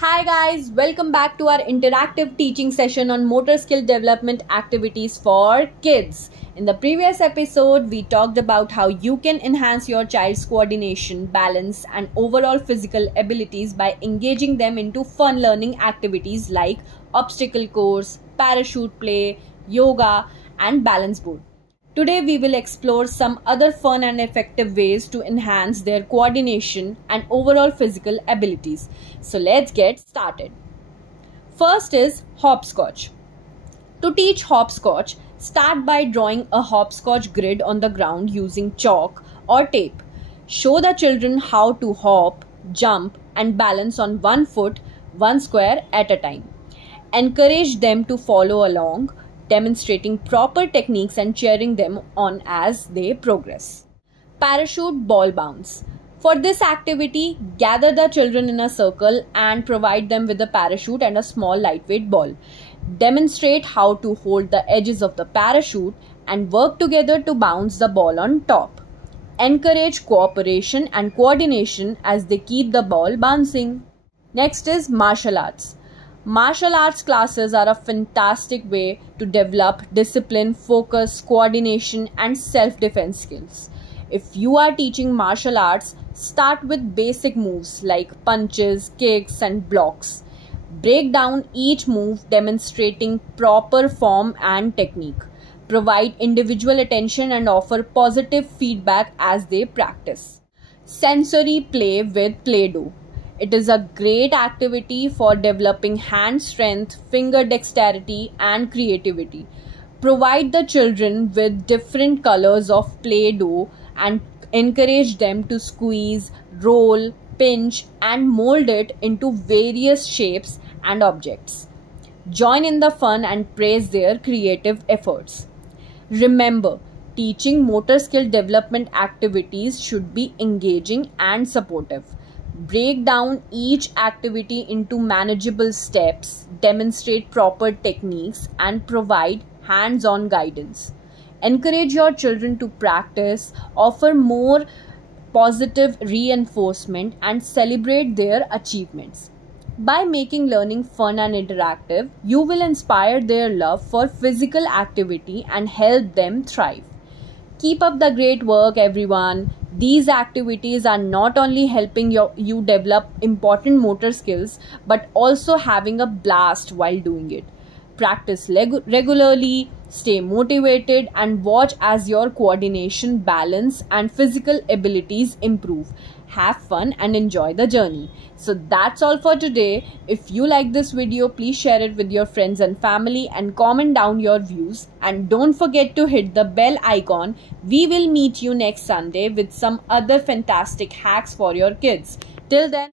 Hi guys, welcome back to our interactive teaching session on motor skill development activities for kids. In the previous episode, we talked about how you can enhance your child's coordination, balance, and overall physical abilities by engaging them into fun learning activities like obstacle course, parachute play, yoga, and balance board. Today we will explore some other fun and effective ways to enhance their coordination and overall physical abilities. So let's get started. First is hopscotch. To teach hopscotch, start by drawing a hopscotch grid on the ground using chalk or tape. Show the children how to hop, jump, and balance on one foot, one square at a time. Encourage them to follow along, demonstrating proper techniques and cheering them on as they progress. Parachute ball bounce. For this activity, gather the children in a circle and provide them with a parachute and a small lightweight ball. Demonstrate how to hold the edges of the parachute and work together to bounce the ball on top. Encourage cooperation and coordination as they keep the ball bouncing. Next is martial arts. Martial arts classes are a fantastic way to develop discipline, focus, coordination, and self-defense skills. If you are teaching martial arts, start with basic moves like punches, kicks, and blocks. Break down each move, demonstrating proper form and technique. Provide individual attention and offer positive feedback as they practice. Sensory play with Play-Doh. It is a great activity for developing hand strength, finger dexterity, and creativity. Provide the children with different colors of Play-Doh and encourage them to squeeze, roll, pinch, and mold it into various shapes and objects. Join in the fun and praise their creative efforts. Remember, teaching motor skill development activities should be engaging and supportive. Break down each activity into manageable steps, demonstrate proper techniques, and provide hands-on guidance. Encourage your children to practice, offer more positive reinforcement, and celebrate their achievements. By making learning fun and interactive, you will inspire their love for physical activity and help them thrive. Keep up the great work, everyone. These activities are not only helping you develop important motor skills, but also having a blast while doing it. Practice regularly, stay motivated, and watch as your coordination, balance, and physical abilities improve. Have fun and enjoy the journey. So that's all for today. If you like this video, please share it with your friends and family and comment down your views. And don't forget to hit the bell icon. We will meet you next Sunday with some other fantastic hacks for your kids. Till then.